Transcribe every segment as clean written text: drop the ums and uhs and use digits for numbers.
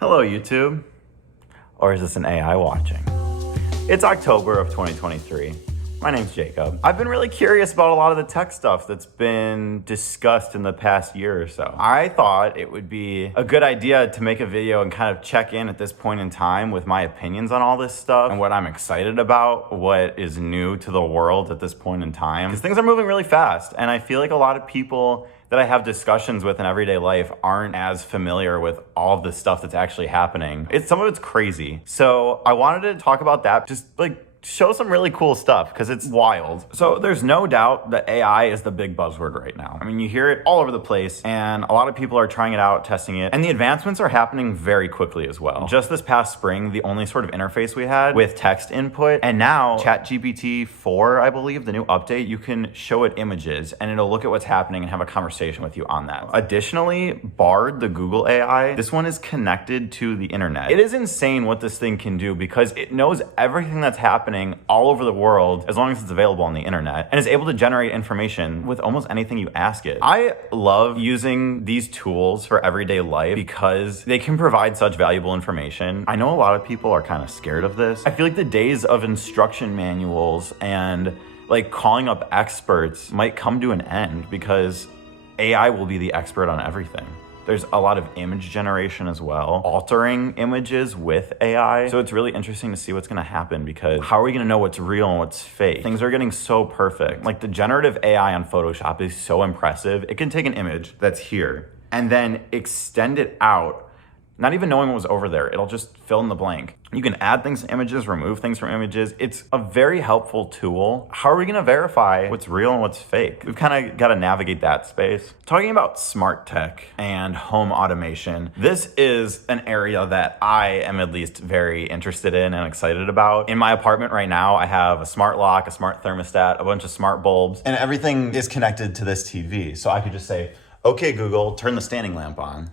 Hello, YouTube. Or is this an AI watching? It's October of 2023. My name's Jacob. I've been really curious about a lot of the tech stuff that's been discussed in the past year or so. I thought it would be a good idea to make a video and kind of check in at this point in time with my opinions on all this stuff and what I'm excited about, what is new to the world at this point in time. Because things are moving really fast, and I feel like a lot of people that I have discussions with in everyday life aren't as familiar with all of the stuff that's actually happening. Some of it's crazy. So I wanted to talk about that, just like show some really cool stuff because it's wild. So there's no doubt that AI is the big buzzword right now. I mean, you hear it all over the place and a lot of people are trying it out, testing it, and the advancements are happening very quickly as well. Just this past spring, the only sort of interface we had with text input, and now ChatGPT 4, I believe, the new update, you can show it images and it'll look at what's happening and have a conversation with you on that. Additionally, Bard, the Google AI, this one is connected to the internet. It is insane what this thing can do because it knows everything that's happening all over the world as long as it's available on the internet and is able to generate information with almost anything you ask it. I love using these tools for everyday life because they can provide such valuable information. I know a lot of people are kind of scared of this. I feel like the days of instruction manuals and like calling up experts might come to an end because AI will be the expert on everything. There's a lot of image generation as well, altering images with AI. So it's really interesting to see what's gonna happen because how are we gonna know what's real and what's fake? Things are getting so perfect. Like the generative AI on Photoshop is so impressive. It can take an image that's here and then extend it out, not even knowing what was over there. It'll just fill in the blank. You can add things to images, remove things from images. It's a very helpful tool. How are we gonna verify what's real and what's fake? We've kind of gotta navigate that space. Talking about smart tech and home automation, this is an area that I am at least very interested in and excited about. In my apartment right now, I have a smart lock, a smart thermostat, a bunch of smart bulbs, and everything is connected to this TV. So I could just say, okay, Google, turn the standing lamp on.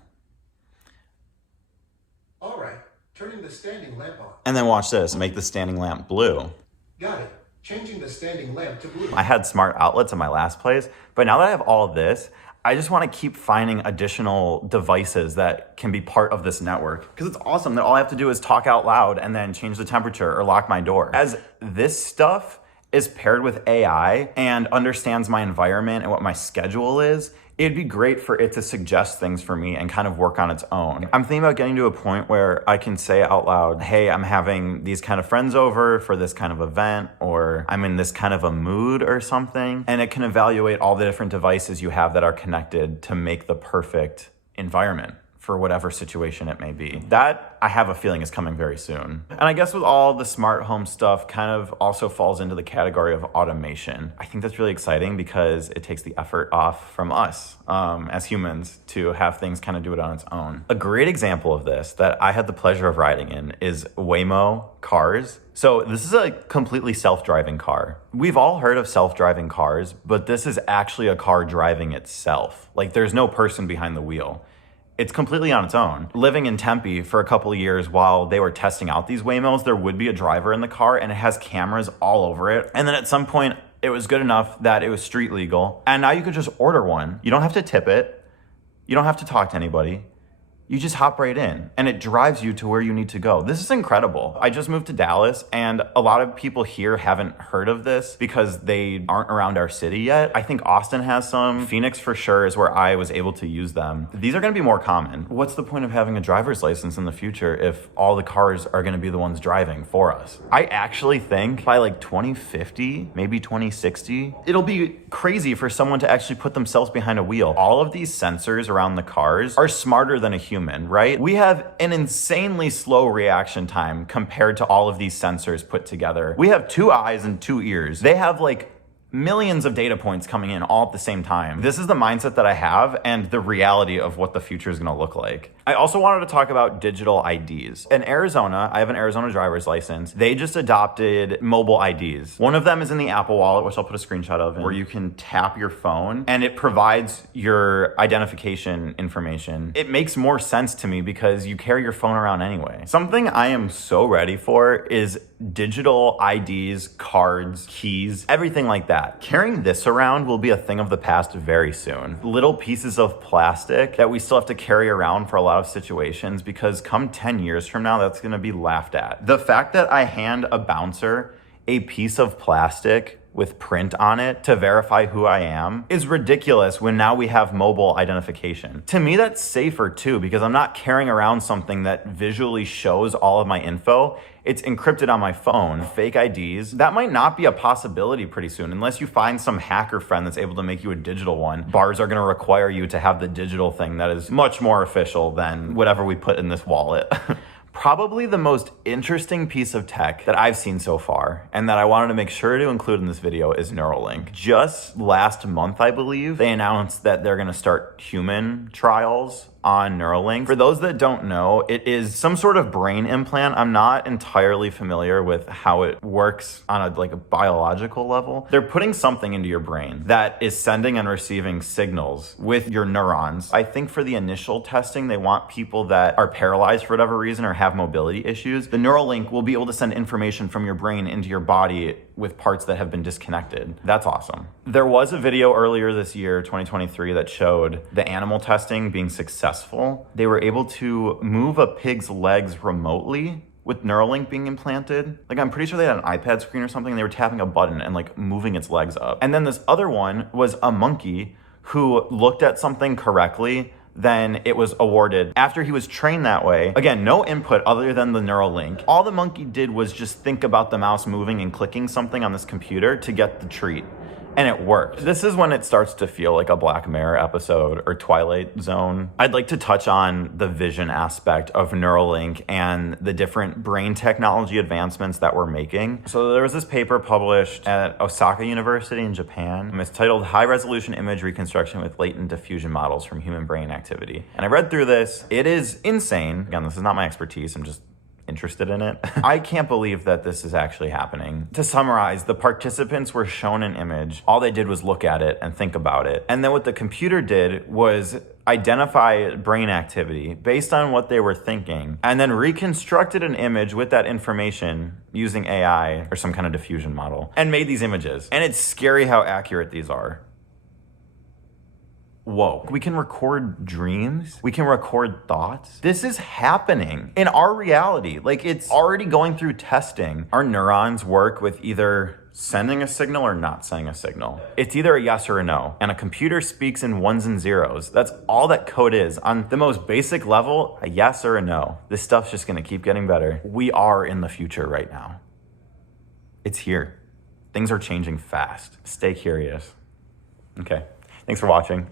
All right, turning the standing lamp on. And then watch this, make the standing lamp blue. Got it. Changing the standing lamp to blue. I had smart outlets in my last place, but now that I have all of this, I just want to keep finding additional devices that can be part of this network because it's awesome that all I have to do is talk out loud and then change the temperature or lock my door. As this stuff is paired with AI and understands my environment and what my schedule is, it'd be great for it to suggest things for me and kind of work on its own. I'm thinking about getting to a point where I can say out loud, hey, I'm having these kind of friends over for this kind of event, or I'm in this kind of a mood or something. And it can evaluate all the different devices you have that are connected to make the perfect environment for whatever situation it may be. That, I have a feeling, is coming very soon. And I guess with all the smart home stuff kind of also falls into the category of automation. I think that's really exciting because it takes the effort off from us as humans to have things kind of do it on its own. A great example of this that I had the pleasure of riding in is Waymo cars. So this is a completely self-driving car. We've all heard of self-driving cars, but this is actually a car driving itself. Like there's no person behind the wheel. It's completely on its own. Living in Tempe for a couple of years while they were testing out these Waymos, there would be a driver in the car and it has cameras all over it. And then at some point, it was good enough that it was street legal. And now you could just order one. You don't have to tip it. You don't have to talk to anybody. You just hop right in and it drives you to where you need to go. This is incredible. I just moved to Dallas and a lot of people here haven't heard of this because they aren't around our city yet. I think Austin has some. Phoenix for sure is where I was able to use them. These are gonna be more common. What's the point of having a driver's license in the future if all the cars are gonna be the ones driving for us? I actually think by like 2050, maybe 2060, it'll be crazy for someone to actually put themselves behind a wheel. All of these sensors around the cars are smarter than a human, right? We have an insanely slow reaction time compared to all of these sensors put together. We have 2 eyes and 2 ears. They have like millions of data points coming in all at the same time. This is the mindset that I have and the reality of what the future is gonna look like. I also wanted to talk about digital IDs. In Arizona, I have an Arizona driver's license. They just adopted mobile IDs. One of them is in the Apple Wallet, which I'll put a screenshot of, where you can tap your phone and it provides your identification information. It makes more sense to me because you carry your phone around anyway. Something I am so ready for is digital IDs, cards, keys, everything like that. Carrying this around will be a thing of the past very soon. Little pieces of plastic that we still have to carry around for a lot lot of situations because come 10 years from now, that's gonna be laughed at. The fact that I hand a bouncer a piece of plastic with print on it to verify who I am is ridiculous when now we have mobile identification. To me, that's safer too, because I'm not carrying around something that visually shows all of my info. It's encrypted on my phone. Fake IDs, that might not be a possibility pretty soon, unless you find some hacker friend that's able to make you a digital one. Bars are gonna require you to have the digital thing that is much more official than whatever we put in this wallet. Probably the most interesting piece of tech that I've seen so far, and that I wanted to make sure to include in this video, is Neuralink. Just last month, I believe, they announced that they're gonna start human trials on Neuralink. For those that don't know, it is some sort of brain implant. I'm not entirely familiar with how it works on a biological level. They're putting something into your brain that is sending and receiving signals with your neurons. I think for the initial testing, they want people that are paralyzed for whatever reason or have mobility issues. The Neuralink will be able to send information from your brain into your body with parts that have been disconnected. That's awesome. There was a video earlier this year, 2023, that showed the animal testing being successful. They were able to move a pig's legs remotely with Neuralink being implanted. I'm pretty sure they had an iPad screen or something, and they were tapping a button and moving its legs up. And then this other one was a monkey who looked at something correctly, then it was awarded. After he was trained that way, again, no input other than the Neuralink. All the monkey did was just think about the mouse moving and clicking something on this computer to get the treat. And it worked. This is when it starts to feel like a Black Mirror episode or Twilight Zone. I'd like to touch on the vision aspect of Neuralink and the different brain technology advancements that we're making. So there was this paper published at Osaka University in Japan. It's titled High Resolution Image Reconstruction with Latent Diffusion Models from Human Brain Activity. And I read through this. It is insane. Again, this is not my expertise. I'm just interested in it. I can't believe that this is actually happening. To summarize, the participants were shown an image. All they did was look at it and think about it. And then what the computer did was identify brain activity based on what they were thinking, and then reconstructed an image with that information using AI or some kind of diffusion model, and made these images. And it's scary how accurate these are. Whoa, we can record dreams. We can record thoughts. This is happening in our reality. It's already going through testing. Our neurons work with either sending a signal or not sending a signal. It's either a yes or a no. And a computer speaks in ones and zeros. That's all that code is. On the most basic level, a yes or a no. This stuff's just gonna keep getting better. We are in the future right now. It's here. Things are changing fast. Stay curious. Okay, thanks for watching.